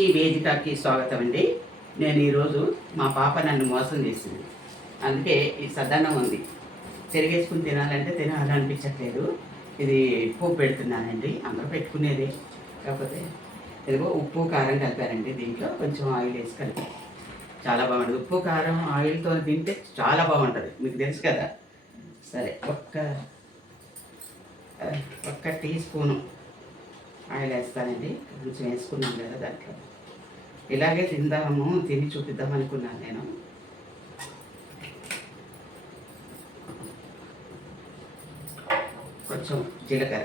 మిర్చి వేదికకి స్వాగతం అండి. నేను ఈరోజు మా పాప నన్ను మోసం చేసింది. అందుకే ఈ సద్దన్నం ఉంది. తిరిగేసుకుని తినాలంటే తినాలనిపించట్లేదు. ఇది ఉప్పు పెడుతున్నానండి. అందరూ పెట్టుకునేది. కాకపోతే ఇదిగో ఉప్పు కారం కలిపారండి దీంట్లో. కొంచెం ఆయిల్ వేసి కలిపి. చాలా బాగుంటుంది ఉప్పు కారం ఆయిల్తో తింటే చాలా బాగుంటుంది. మీకు తెలుసు కదా? సరే ఒక్క ఒక్క టీ స్పూను ఆయిల్ వేస్తానండి కొంచెం వేసుకున్నాం కదా దాంట్లో. ఇలాగే తిందాము తిని చూపిద్దాం అనుకున్నాను నేను. కొంచెం జీలకర్ర.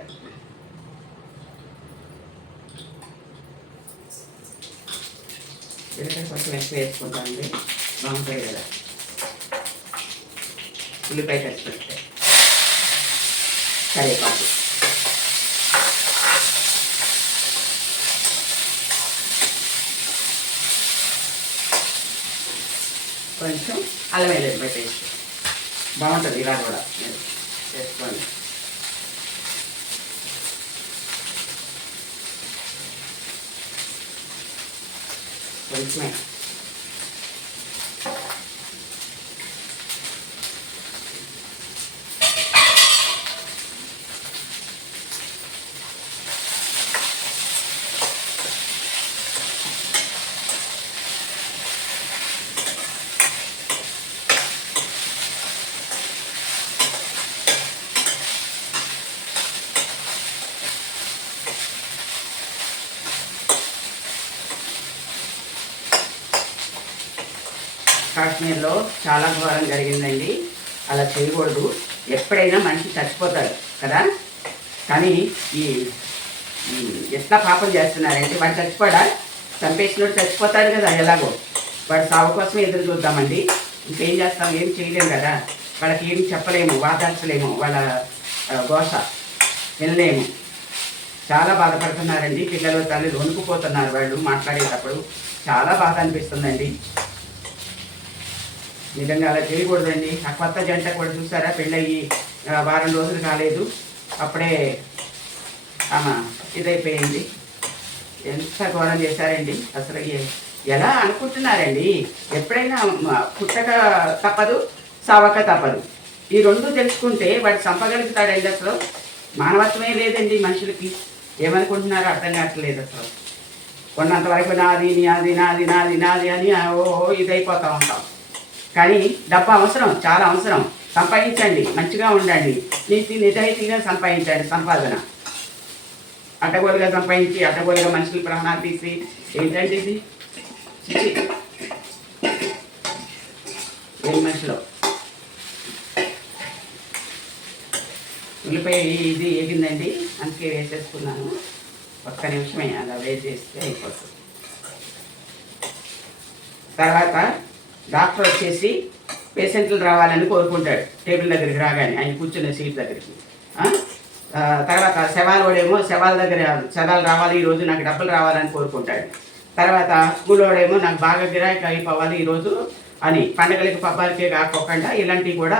జీలకర్ర కొంచెం ఎక్కువ వేసుకుంటామండి బాగుంటాయి కదా. ఉల్లిపాయ కలిసి పెడితే. కరివేపాకు. కొంచెం అల్లం వెల్లుల్లిపాయ పేస్ట్ బాగుంటుంది ఇలా కూడా. మీరు చేసుకోండి. కొంచెమే. కాశ్మీర్లో చాలా ఘోరం జరిగిందండి. అలా చేయకూడదు. ఎప్పుడైనా మనిషి చచ్చిపోతాడు కదా? కానీ ఈ ఎట్లా పాపం చేస్తున్నారంటే వాడు చచ్చిపోడా? చంపేసినోడు చచ్చిపోతాడు కదా ఎలాగో. వాడు సాగు కోసం ఎదురు చూద్దామండి. ఇంకేం చేస్తాం? ఏం చేయలేము కదా. వాళ్ళకి ఏం చెప్పలేము వాదార్చలేము వాళ్ళ ఆ, ఘోష వినలేము. చాలా బాధపడుతున్నారండి. పిల్లలు తల్లి వణుకుపోతున్నారు వాళ్ళు మాట్లాడేటప్పుడు. చాలా బాధ అనిపిస్తుందండి. నిజంగా అలా చేయకూడదండి. ఆ కొత్త జంట కూడా చూసారా? పెళ్ళయ్యి వారం రోజులు కాలేదు. అప్పుడే ఆమె ఇదైపోయింది. ఎంత ఘోరం చేశారండి. అసలు ఎలా అనుకుంటున్నారండి? ఎప్పుడైనా పుట్టక తప్పదు సావక తప్పదు. ఈ రెండు తెలుసుకుంటే వాడు చంపగలుగుతాడండి అసలు. మానవత్వమే లేదండి మనుషులకి. ఏమనుకుంటున్నారో అర్థం కావట్లేదు అసలు. కొన్నంతవరకు నాది నాది నాది నాది నాది అని ఓ ఓ ఇదైపోతూ ఉంటాం. కానీ డబ్బు అవసరం చాలా అవసరం. సంపాదించండి మంచిగా ఉండండి. నీతి నిజాయితీగా సంపాదించండి సంపాదన. అడ్డగోలుగా సంపాదించి అడ్డగోలుగా మనుషులు ప్రాణాలు తీసి ఏంటంటే ఇది? ఏం మనుషులు? ఉల్లిపాయ ఇది ఏగిందండి? అందుకే వేసేసుకున్నాను. ఒక్క నిమిషమే అలా వేసేస్తే అయిపోతుంది. తర్వాత డాక్టర్ వచ్చేసి పేషెంట్లు రావాలని కోరుకుంటాడు టేబుల్ దగ్గరికి రాగానే ఆయన కూర్చున్న సీట్ దగ్గరికి. తర్వాత శవాలు వాడేమో శవాల దగ్గర శవాలు రావాలి ఈరోజు నాకు డబ్బులు రావాలని కోరుకుంటాడు. తర్వాత స్కూల్ వాడేమో నాకు బాగా గిరాకీ అయిపోవాలి ఈరోజు అని పండగలకి పబ్బాలకే కాకోకుండా ఇలాంటివి కూడా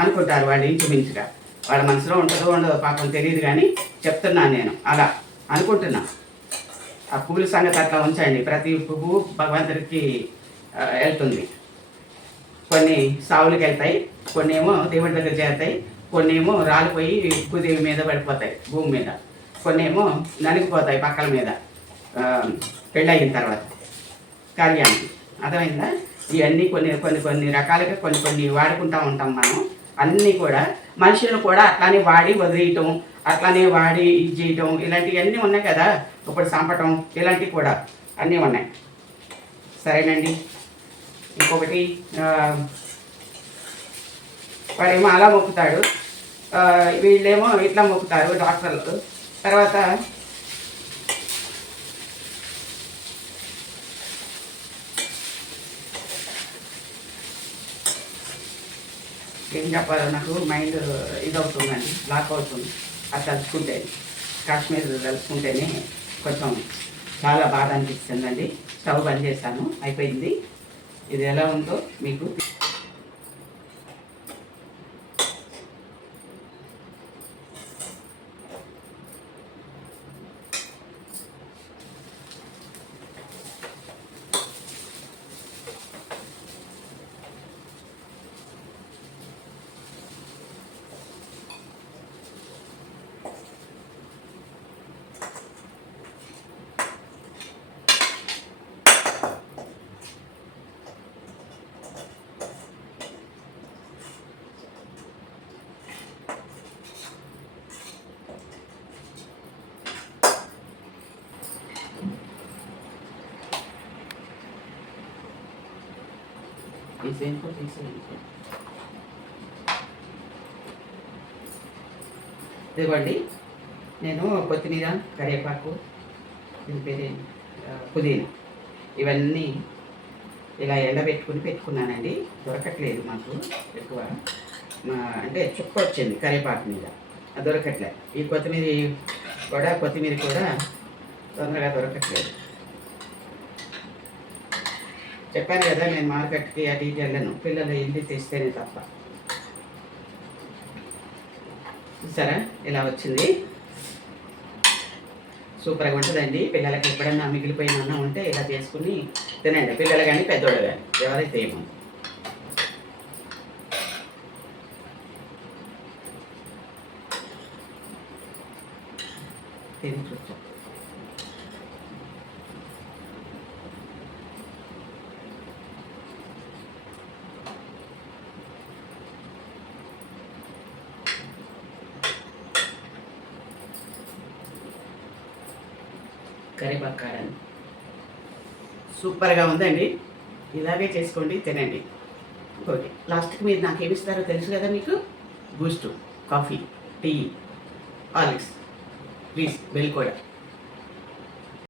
అనుకుంటారు వాళ్ళు ఇంచుమించుగా. వాళ్ళ మనసులో ఉంటుందో ఉండదో పాపం తెలియదు కానీ చెప్తున్నాను నేను అలా అనుకుంటున్నా. ఆ పువ్వుల సంగతి అట్లా ఉంచండి. ప్రతి పువ్వు భగవంతుడికి వెళ్తుంది. కొన్ని సావులకి వెళ్తాయి కొన్ని ఏమో దేవుడి దగ్గర చేరుతాయి కొన్ని ఏమో రాలిపోయి భూదేవి మీద పడిపోతాయి భూమి మీద. కొన్ని ఏమో నలిగిపోతాయి పక్కల మీద. పెళ్ళి పెళ్ళయిన తర్వాత. కళ్యాణం. అర్థమైందా? ఇవన్నీ కొన్ని కొన్ని కొన్ని రకాలుగా కొన్ని కొన్ని వాడుకుంటూ ఉంటాం మనం. అన్నీ కూడా మనుషులను కూడా అట్లానే వాడి వదిలేయటం అట్లానే వాడి ఇది చేయటం ఇలాంటివన్నీ ఉన్నాయి కదా. ఇప్పుడు చంపటం ఇలాంటివి కూడా అన్నీ ఉన్నాయి. సరేనండి. ఇంకొకటి వాడేమో అలా మొక్కుతాడు వీళ్ళేమో ఇట్లా మొక్కుతారు డాక్టర్లు. తర్వాత ఏం చెప్పాలో నాకు మైండ్ ఇదవుతుందండి బ్లాక్ అవుతుంది. అది తలుచుకుంటే కాశ్మీర్ తలుచుకుంటేనే కొంచెం చాలా బాధ అనిపిస్తుందండి. స్టవ్ బంద్ చేశాను అయిపోయింది. ఇది ఎలా ఉందో మీకు ఈ దేనికో తీసేయండి ఇదిగోండి నేను కొత్తిమీర కరివేపాకు దీని పేరు పుదీనా ఇవన్నీ ఇలా ఎండబెట్టుకుని పెట్టుకున్నానండి దొరకట్లేదు మాకు ఎక్కువ మా అంటే చుక్క వచ్చింది కరివేపాకు మీద దొరకట్లేదు ఈ కొత్తిమీర కూడా కొత్తిమీర కూడా తొందరగా దొరకట్లేదు చెప్పాను కదా నేను మార్కెట్కి అటు ఇటు వెళ్ళను పిల్లలు ఇల్లు తెస్తేనే తప్ప. చూసారా? ఇలా వచ్చింది? సూపర్గా ఉంటుందండి. పిల్లలకి ఎప్పుడన్నా మిగిలిపోయిన అన్నం ఉంటే ఇలా చేసుకుని తినండి. పిల్లలు కానీ పెద్దోళ్ళు కానీ ఎవరైతే ఏమో. తిని చూస్తాం కరివేపాకు కాడని సూపర్గా ఉందండి. ఇలాగే చేసుకోండి తినండి. ఓకే లాస్ట్కి మీరు నాకు ఏమి ఇస్తారో తెలుసు కదా మీకు? Boost coffee tea Horlicks please వెళ్ళి కూడా.